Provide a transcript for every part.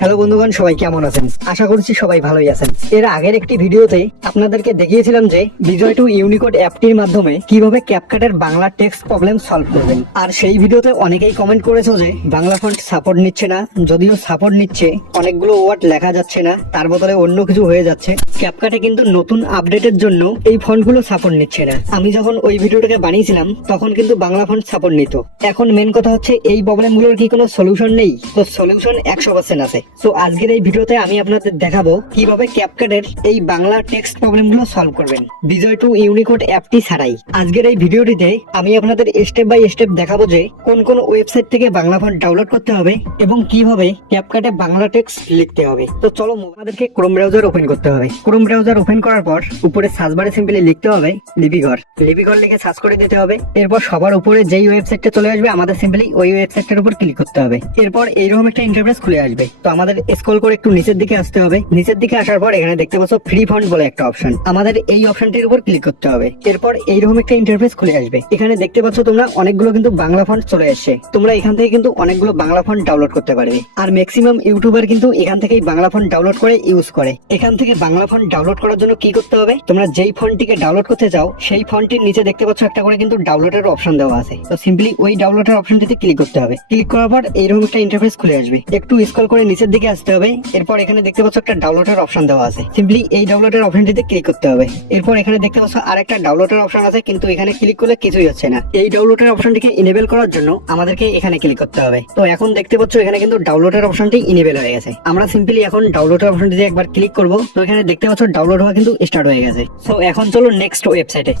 Hello বন্ধুগণ, সবাই কেমন আছেন? আশা করছি সবাই ভালোই আছেন। এর আগের একটি ভিডিওতে আপনাদেরকে দেখিয়েছিলাম যে বিজয় টু ইউনিকোড অ্যাপটির মাধ্যমে কিভাবে ক্যাপকাটের বাংলা টেক্সট প্রবলেম সলভ করবেন। আর সেই ভিডিওতে অনেকেই কমেন্ট করেছো যে বাংলা ফন্ট সাপোর্ট নিচ্ছে না, যদিও সাপোর্ট নিচ্ছে, অনেকগুলো ওয়ার্ড লেখা যাচ্ছে না, তার বদলে অন্য কিছু হয়ে যাচ্ছে। ক্যাপকাটে কিন্তু নতুন আপডেটের জন্য এই ফন্টগুলো সাপোর্ট নিচ্ছে না। আমি যখন ওই ভিডিওটাকে বানিয়েছিলাম তখন কিন্তু বাংলা ফন্ট সাপোর্ট নিত। এখন মেন কথা হচ্ছে এই প্রবলেমগুলোর কি কোনো সলিউশন নেই? তো সলিউশন 100% আছে। সো আজকের এই ভিডিওতে আমি আপনাদের দেখাবো কিভাবে ক্যাপকাটের এই বাংলা টেক্সট প্রবলেমগুলো সলভ করবেন বিজয় টু ইউনিকোড অ্যাপটি ছাড়াই। আজকের এই ভিডিওটিতে আমি আপনাদের স্টেপ বাই স্টেপ দেখাবো যে কোন কোন ওয়েবসাইট থেকে বাংলা ফন্ট ডাউনলোড করতে হবে এবং কিভাবে ক্যাপকাটে বাংলা টেক্সট লিখতে হবে। তো চলো, আমাদেরকে ক্রোম ব্রাউজার ওপেন করতে হবে। ক্রোম ব্রাউজার ওপেন করার পর উপরে সার্চ বারে সিম্পলি লিখতে হবে লিপিঘর। লিপিঘর লিখে সার্চ করে দিতে হবে। এরপর সবার উপরে যেই ওয়েবসাইটটা চলে আসবে আমাদের সিম্পলি ওই ওয়েবসাইটটার উপর ক্লিক করতে হবে। এরপর এইরকম একটা ইন্টারফেস খুলে আসবে। তো আমাদের স্ক্রল করে একটু নিচের দিকে আসতে হবে। নিচের দিকে আসার পর এখানে দেখতে পাচ্ছ ফ্রি ফন্ট বলে একটা অপশন, আমাদের এই অপশনটির উপর ক্লিক করতে হবে। এরপর এইরকম একটা ইন্টারফেস খুলে আসবে। এখানে দেখতে পাচ্ছ তোমরা অনেকগুলো কিন্তু বাংলা ফন্ট চলে আসছে। তোমরা এখান থেকে কিন্তু অনেকগুলো বাংলা ফন্ট ডাউনলোড করতে পারবে। আর ম্যাক্সিমাম ইউটিউবার কিন্তু এখান থেকেই বাংলা ফন্ট ডাউনলোড করে ইউজ করে। এখান থেকে বাংলা ফন্ট ডাউনলোড করার জন্য কি করতে হবে, তোমরা যেই ফন্টটিকে ডাউনলোড করতে চাও সেই ফন্টটির নিচে দেখতে পাচ্ছ একটা করে কিন্তু ডাউনলোডের অপশন দেওয়া আছে। তো সিম্পলি ওই ডাউনলোডের অপশনটিতে ক্লিক করতে হবে। ক্লিক করার পর এইরকম একটা ইন্টারফেস খুলে আসবে। একটু স্ক্রল করে নিচের দিকে আসতে হবে। এরপর এখানে দেখতে পাচ্ছ একটা ডাউনলোডের অপশন দেওয়া আছে। সিম্পলি এই ডাউনলোডের অপশনটিতে ক্লিক করতে হবে। এরপর এখানে দেখতে পাচ্ছ আরেকটা ডাউনলোডের অপশন আছে, কিন্তু এখানে ক্লিক করলে কিছুই হচ্ছে না। এই ডাউনলোডের অপশনটিকে ইনেবল করার জন্য আমাদেরকে এখানে ক্লিক করতে হবে। তো এখন দেখতে পাচ্ছ এখানে কিন্তু ডাউনলোডের অপশনটি ইনেবল হয়ে গেছে। আমরা সিম্পলি এখন ডাউনলোডের অপশনটিতে একবার ক্লিক করব। তো এখানে দেখতে পাচ্ছ ডাউনলোড হওয়া কিন্তু স্টার্ট হয়ে গেছে। সো এখন চলো নেক্সট ওয়েবসাইটে।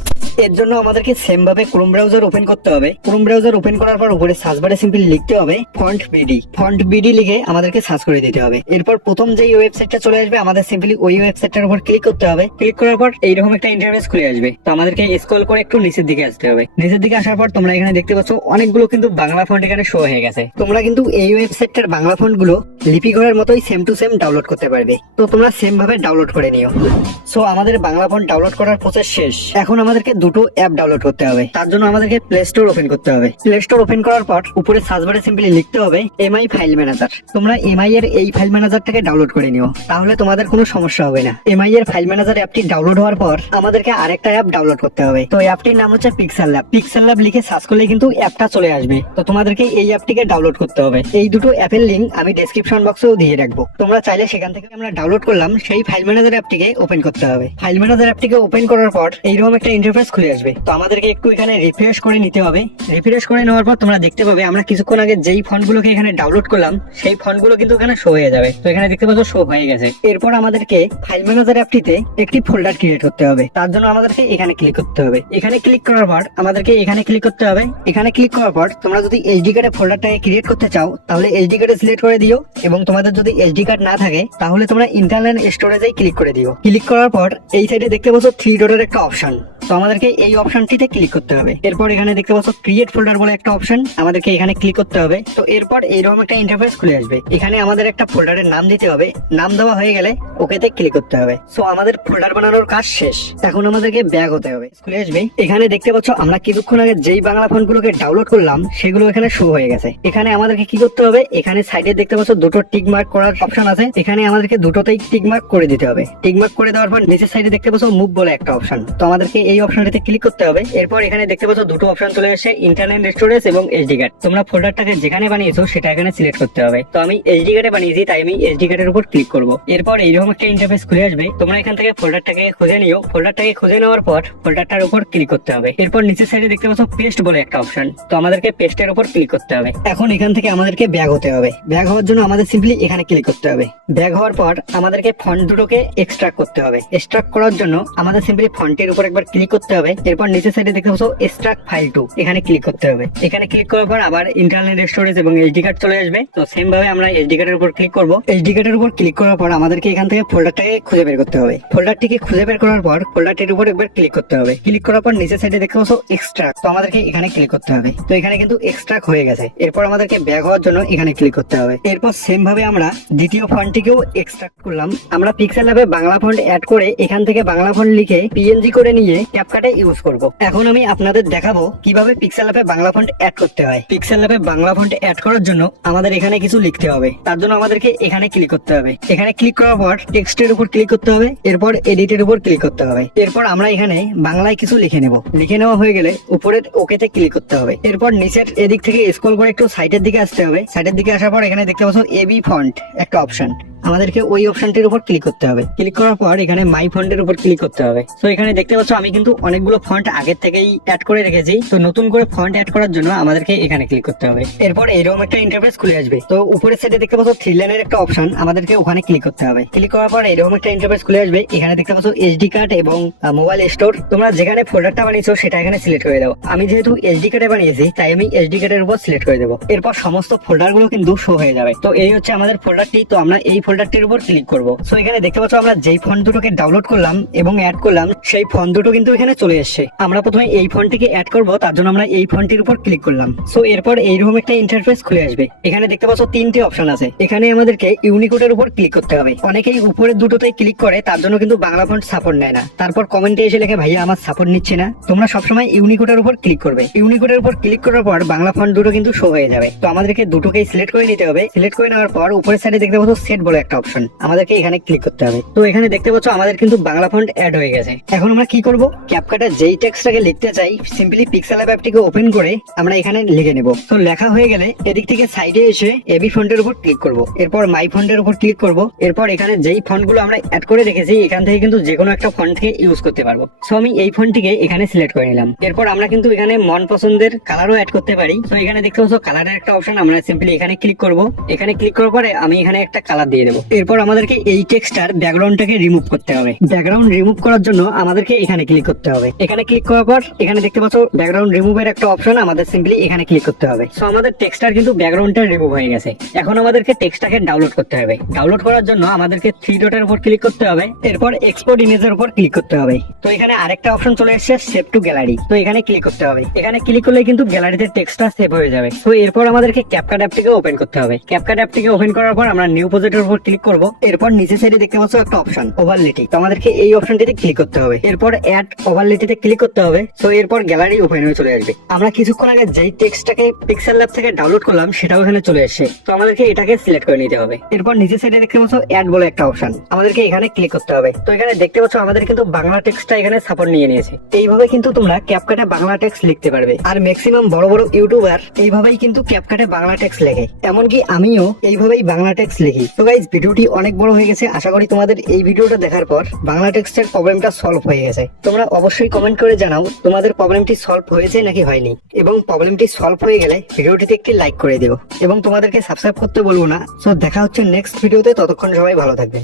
এর জন্য আমাদেরকে সেম ভাবে ক্রোম ব্রাউজার ওপেন করতে হবে। ক্রোম ব্রাউজার ওপেন করার পর উপরে সার্চ বারে সিম্পলি লিখতে হবে ফন্ট বিডি। ফন্ট বিডি লিখে আমাদেরকে সার্চ করে দিতে হবে। এরপর প্রথম যেই ওয়েবসাইটটা চলে আসবে আমাদের সিম্পলি ওই ওয়েবসাইটটার উপর ক্লিক করতে হবে। ক্লিক করার পর এইরকম একটা ইন্টারফেস খুলে আসবে। তো আমাদেরকে স্ক্রল করে একটু নিচের দিকে আসতে হবে। নিচের দিকে আসার পর তোমরা এখানে দেখতে পাচ্ছ অনেকগুলো কিন্তু বাংলা ফন্ট এখানে শো হয়ে গেছে। তোমরা কিন্তু এই ওয়েবসাইটটার বাংলা ফন্ট গুলো লিপিঘরের মতোই সেম টু সেম ডাউনলোড করতে পারবে। তো তোমরা সেম ভাবে ডাউনলোড করে নিও। সো আমাদের বাংলা ফন্ট ডাউনলোড করার প্রসেস শেষ। এখন আমাদেরকে দুটো অ্যাপ ডাউনলোড করতে হবে। তার জন্য আমাদেরকে প্লে স্টোর ওপেন করতে হবে। প্লে স্টোর ওপেন করার পর উপরে সার্চ বারে সিম্পলি লিখতে হবে এমআই ফাইল ম্যানেজার। তোমরা এমআই এর এই ফাইল ম্যানেজারটাকে ডাউনলোড করে নিও, তাহলে তোমাদের কোনো সমস্যা হবে না। এমআই এর ফাইল ম্যানেজার অ্যাপটি ডাউনলোড হওয়ার পর আমাদেরকে আরেকটা অ্যাপ ডাউনলোড করতে হবে। তো এই অ্যাপটির নাম হচ্ছে পিক্সেল ল্যাব। পিক্সেল ল্যাব লিখে সার্চ করলে কিন্তু অ্যাপটা চলে আসবে। তো তোমাদেরকে এই অ্যাপটিকে ডাউনলোড করতে হবে। এই দুটো অ্যাপের লিংক আমি ডেসক্রিপশন বক্সেও দিয়ে রাখবো। তোমরা চাইলে সেখান থেকে আমরা ডাউনলোড করলাম সেই ফাইল ম্যানেজার অ্যাপটিকে ওপেন করতে হবে। ফাইল ম্যানেজার অ্যাপটিকে ওপেন করার পর এইরকম একটা ইন্টারফেস খুলে আসবে। তো আমাদেরকে একটু এখানে রিফ্রেশ করে নিতে হবে। রিফ্রেশ করে নেওয়ার পর তোমরা দেখতে পাবে আমরা কিছুক্ষণ আগে যেই ফন্টগুলোকে এখানে ডাউনলোড করলাম সেই ফন্টগুলো কিন্তু এখানে শো হয়ে যাবে। তো এখানে দেখতে পাচ্ছ শো হয়ে গেছে। এরপর আমাদেরকে ফাইল ম্যানেজার অ্যাপটিতে একটি ফোল্ডার ক্রিয়েট করতে হবে। তার জন্য আমাদেরকে এখানে ক্লিক করতে হবে। এখানে ক্লিক করার পর আমাদেরকে এখানে ক্লিক করতে হবে। এখানে ক্লিক করার পর তোমরা যদি এইচডি কার্ডে ফোল্ডারটাকে ক্রিয়েট করতে চাও তাহলে এইচডি কার্ডে সিলেক্ট করে দিও, এবং তোমাদের যদি এইচডি কার্ড না থাকে তাহলে তোমরা ইন্টারনাল স্টোরেজে ক্লিক করে দিও। ক্লিক করার পর এই সাইডে দেখতে পাচ্ছ 3 ডটের একটা অপশন। তো আমাদেরকে এই অপশনটিতে ক্লিক করতে হবে। এরপর এখানে দেখতে পাচ্ছ ক্রিয়েট ফোল্ডার বলে একটা অপশন, আমাদেরকে এখানে ক্লিক করতে হবে। তো এরপর এইরকম একটা ইন্টারফেস খুলে আসবে। এখানে আমাদের একটা ফোল্ডারের নাম দিতে হবে। নাম দেওয়া হয়ে গেলে ওকেতে ক্লিক করতে হবে। সো আমাদের ফোল্ডার বানানোর কাজ শেষ। এখন আমাদেরকে ব্যাক হতে হবে। খুলে আসবে। এখানে দেখতে পাচ্ছ আমরা কিছুক্ষণ আগে যেই বাংলা ফন্টগুলোকে ডাউনলোড করলাম সেগুলো এখানে শো হয়ে গেছে। এখানে আমাদেরকে কি করতে হবে, এখানে সাইডে দেখতে পাচ্ছ দুটো টিক মার্ক করার অপশন আছে। এখানে আমাদেরকে দুটোতেই টিক মার্ক করে দিতে হবে। টিক মার্ক করে দেওয়ার পর নিচের সাইডে দেখতে পাচ্ছ মুভ বলে একটা অপশন। তো আমাদেরকে এই অপশনটিতে ক্লিক করতে হবে। এরপর এখানে দেখতে পাচ্ছ দুটো অপশন চলে আসে, ইন্টারনাল স্টোরেজ এবং এইচডি কার্ড। তোমরা ফোল্ডারটাকে যেখানে বানিয়েছো সেটা এখানে সিলেক্ট করতে হবে। তো আমি এইচডি কার্ডে বানিয়েছি তাই আমি এইচডি কার্ডের উপর ক্লিক করব। এরপর এইরকম একটা ইন্টারফেস খুলে আসবে। তোমরা এখান থেকে ফোল্ডারটাকে খুঁজে নিও। ফোল্ডারটাকে খুঁজে নেওয়ার পর ফোল্ডারটার উপর ক্লিক করতে হবে। এরপর নিচের সাইডে দেখতে পাচ্ছ পেস্ট বলে একটা অপশন। তো আমাদেরকে পেস্টের উপর ক্লিক করতে হবে। এখন এখান থেকে আমাদেরকে ব্যাক হতে হবে। ব্যাক হওয়ার জন্য আমাদের সিম্পলি এখানে ক্লিক করতে হবে। ব্যাক হওয়ার পর আমাদেরকে ফন্ট দুটোকে এক্সট্রাক্ট করতে হবে। এক্সট্রাক্ট করার জন্য আমাদের সিম্পলি ফন্টের উপর একবার ক্লিক করতে হবে। এরপর নিচের সাইডে দেখতে পাচ্ছ এক্সট্রাক্ট ফাইল টু, এখানে ক্লিক করতে হবে। এখানে ক্লিক করার পর আবার ইন্টারনাল স্টোরেজ এবং এইচডি কার্ড চলে আসবে। তো সেম ভাবে আমরা এইচডি কার্ডের উপর ক্লিক করব। এইচডি কার্ডের উপর ক্লিক করার পর আমাদেরকে এখান থেকে ফোল্ডারটাকে খুঁজে বের করতে হবে। ফোল্ডারটিকে খুঁজে বের করার পর ফোল্ডারটির উপর একবার ক্লিক করতে হবে। ক্লিক করার পর নিচের সাইডে দেখতে পাচ্ছ এক্সট্রাক্ট। তো আমাদেরকে এখানে ক্লিক করতে হবে। তো এখানে কিন্তু এক্সট্রাক্ট হয়ে গেছে। এরপর আমাদেরকে ব্যাক হওয়ার জন্য এখানে ক্লিক করতে হবে। এরপর সেম ভাবে আমরা দ্বিতীয় ফন্টটিকেও এক্সট্রাক্ট করলাম। আমরা পিক্সেল ল্যাবে বাংলা ফন্ট অ্যাড করে এখান থেকে বাংলা ফন্ট লিখে পিএনজি করে নিয়ে ক্যাপকাটে ইউজ করব। এখন আমি আপনাদের দেখাবো কিভাবে পিক্সেল ল্যাবে বাংলা ফন্ট অ্যাড করতে হয়। পিক্সেল ল্যাবে বাংলা ফন্ট অ্যাড করার জন্য আমাদের এখানে কিছু লিখতে হবে। তার জন্য আমাদেরকে এখানে ক্লিক করতে হবে। এখানে ক্লিক করার পর টেক্সটের উপর ক্লিক করতে হবে, এরপর এডিটের উপর ক্লিক করতে হবে। এরপর আমরা এখানে বাংলায় কিছু লিখে নেব। লিখে নেওয়া হয়ে গেলে উপরের ওকেতে ক্লিক করতে হবে। এরপর নিচের এদিক থেকে স্ক্রল করে একটু সাইডের দিকে আসতে হবে। সাইডের দিকে আসার পর এখানে দেখতে পাচ্ছ এবি ফন্ট একটা অপশন, আমাদেরকে ওই অপশনটির উপর ক্লিক করতে হবে। ক্লিক করার পর এখানে মাই ফন্টের উপর ক্লিক করতে হবে। তো এখানে দেখতে পাচ্ছ আমি কিন্তু অনেকগুলো ফন্ট আগের থেকেই অ্যাড করে রেখেছি। তো নতুন করে ফন্ট অ্যাড করার জন্য আমাদেরকে এখানে ক্লিক করতে হবে। এরপর এরকম একটা ইন্টারফেস খুলে আসবে। তো উপরের সাইডে দেখতে পাচ্ছ 3 লাইনের একটা অপশন, আমাদেরকে ওখানে ক্লিক করতে হবে। ক্লিক করার পর এরকম একটা ইন্টারফেস খুলে আসবে। এখানে দেখতে পাচ্ছ এসডি কার্ড এবং মোবাইল স্টোর। তোমরা যেখানে ফোল্ডারটা বানিয়েছো সেটা এখানে সিলেক্ট করে দাও। আমি যেহেতু এসডি কার্ডে বানিয়েছি তাই আমি এসডি কার্ডের উপর সিলেক্ট করে দেবো। এরপর সমস্ত ফোল্ডার গুলো কিন্তু শো হয়ে যাবে। তো এই হচ্ছে আমাদের ফোল্ডারটি। তো আমরা এই ফোল্ডারটির উপর ক্লিক করব। সো এখানে দেখতে পাচ্ছ আমরা যেই ফন্ট দুটোকে ডাউনলোড করলাম এবং অ্যাড করলাম সেই ফন্ট দুটো কিন্তু এখানে চলে এসেছে। আমরা প্রথমে এই ফন্টটিকে অ্যাড করব, তার জন্য আমরা এই ফন্টটির উপর ক্লিক করলাম। সো এরপর এইরকম একটা ইন্টারফেস খুলে আসবে। এখানে দেখতে পাচ্ছ 3টে অপশন আছে। এখানে আমাদেরকে ইউনিকোডের উপর ক্লিক করতে হবে। অনেকেই উপরের দুটোতেই ক্লিক করে, তার জন্য কিন্তু বাংলা ফন্ট সাপোর্ট নেয় না। তারপর কমেন্টে এসে লেখে ভাইয়া আমার সাপোর্ট নিচ্ছে না। তোমরা সবসময় ইউনিকোডের উপর ক্লিক করবে। ইউনিকোডের উপর ক্লিক করার পর বাংলা ফন্ট দুটো কিন্তু শো হয়ে যাবে। তো আমাদেরকে দুটোকেই সিলেক্ট করে নিতে হবে। সিলেক্ট করে নেওয়ার পর উপরের সাইডে দেখতে পাচ্ছ সেট বলে একটা অপশন, আমাদেরকে এখানে ক্লিক করতে হবে। তো এখানে দেখতে পাচ্ছ আমাদের কিন্তু বাংলা ফন্ট অ্যাড হয়ে গেছে। এখন আমরা কি করব, ক্যাপকাটে যেই টেক্সটটাকে লিখতে চাই সিম্পলি পিক্সেল ল্যাব অ্যাপটিকে ওপেন করে আমরা এখানে লিখে নেব। তো লেখা হয়ে গেলে এদিক থেকে সাইডে এসে এবি ফন্টের উপর ক্লিক করব। এরপর মাই ফন্টের উপর ক্লিক করব। এরপর এখানে যেই ফন্টগুলো আমরা অ্যাড করে রেখেছি এখান থেকে কিন্তু যে কোনো একটা ফন্ট থেকে ইউজ করতে পারবো। সো আমি এই ফন্টটিকে এখানে সিলেক্ট করে নিলাম। এরপর আমরা কিন্তু এখানে মন পছন্দের কালারও অ্যাড করতে পারি। তো এখানে দেখতে পাচ্ছ কালারের একটা অপশন, আমরা সিম্পলি এখানে ক্লিক করব। এখানে ক্লিক করার পরে আমি এখানে একটা কালার দিয়ে দেবো। এরপর আমাদেরকে এই টেক্সটার ব্যাকগ্রাউন্ডটাকে রিমুভ করতে হবে। ব্যাকগ্রাউন্ড রিমুভ করার জন্য আমাদেরকে এখানে ক্লিক করতে হবে। এখানে ক্লিক করার পর এখানে দেখতে পাচ্ছ ব্যাকগ্রাউন্ড রিমুভের একটা অপশন, আমাদের সিম্পলি এখানে ক্লিক করতে হবে। সো আমাদের টেক্সটার কিন্তু ব্যাকগ্রাউন্ডটা রিমুভ হয়ে গেছে। এখন আমাদেরকে টেক্সটটাকে ডাউনলোড করতে হবে। ডাউনলোড করার জন্য আমাদেরকে 3 ডটের উপর ক্লিক করতে হবে। এরপর এক্সপোর্ট ইমেজের উপর ক্লিক করতে হবে। তো এখানে আরেকটা অপশন চলে এসেছে সেভ টু গ্যালারি। তো এখানে ক্লিক করতে হবে। এখানে ক্লিক করলে কিন্তু গ্যালারিতে টেক্সটটা সেভ হয়ে যাবে। তো এরপর আমাদেরকে ক্যাপকাট অ্যাপটিকে ওপেন করতে হবে। ক্যাপকাট অ্যাপটিকে ওপেন করার পর আমরা নিউ প্রজেক্টের উপর ক্লিক করব। এরপর নিচে সাইডে দেখতে পাচ্ছ একটা অপশন ওভারলেটি। তো আমাদেরকে এই অপশনটিতে ক্লিক করতে হবে। এরপর অ্যাড ওভারলেটিতে ক্লিক করতে হবে। সো এরপর গ্যালারি ওপেন হয়ে চলে আসবে। আমরা কিছুক্ষণ আগে যেই টেক্সটটাকে পিক্সেল ল্যাব থেকে ডাউনলোড করলাম সেটাও এখানে চলে এসেছে। তো আমাদেরকে এটাকে সিলেক্ট করে নিতে হবে। এরপর নিচে সাইডে দেখতে পাচ্ছ অ্যাড বলে একটা অপশন, আমাদেরকে এখানে ক্লিক করতে হবে। তো এখানে দেখতে পাচ্ছ আমাদের কিন্তু বাংলা টেক্সটটা এখানে সাপোর্ট নিয়ে নিয়েছে। এইভাবে কিন্তু তোমরা ক্যাপকাটে বাংলা টেক্সট লিখতে পারবে। আর ম্যাক্সিমাম বড় বড় ইউটিউবার এইভাবেই কিন্তু ক্যাপকাটে বাংলা টেক্সট লেখে। এমনকি আমিও এইভাবেই বাংলা টেক্সট লিখি। তো গাইস ভিডিওটি অনেক বড় হয়ে গেছে। আশা করি তোমাদের এই ভিডিওটা দেখার পর বাংলা টেক্সটের প্রবলেমটা সলভ হয়ে গেছে। তোমরা অবশ্যই কমেন্ট করে জানাও তোমাদের প্রবলেমটি সলভ হয়েছে নাকি হয়নি, এবং প্রবলেমটি সলভ হয়ে গেলে ভিডিওটিতে একটি লাইক করে দিও এবং তোমাদেরকে সাবস্ক্রাইব করতে বলবো না। সো দেখা হচ্ছে নেক্সট ভিডিওতে, ততক্ষণ সবাই ভালো থাকবে।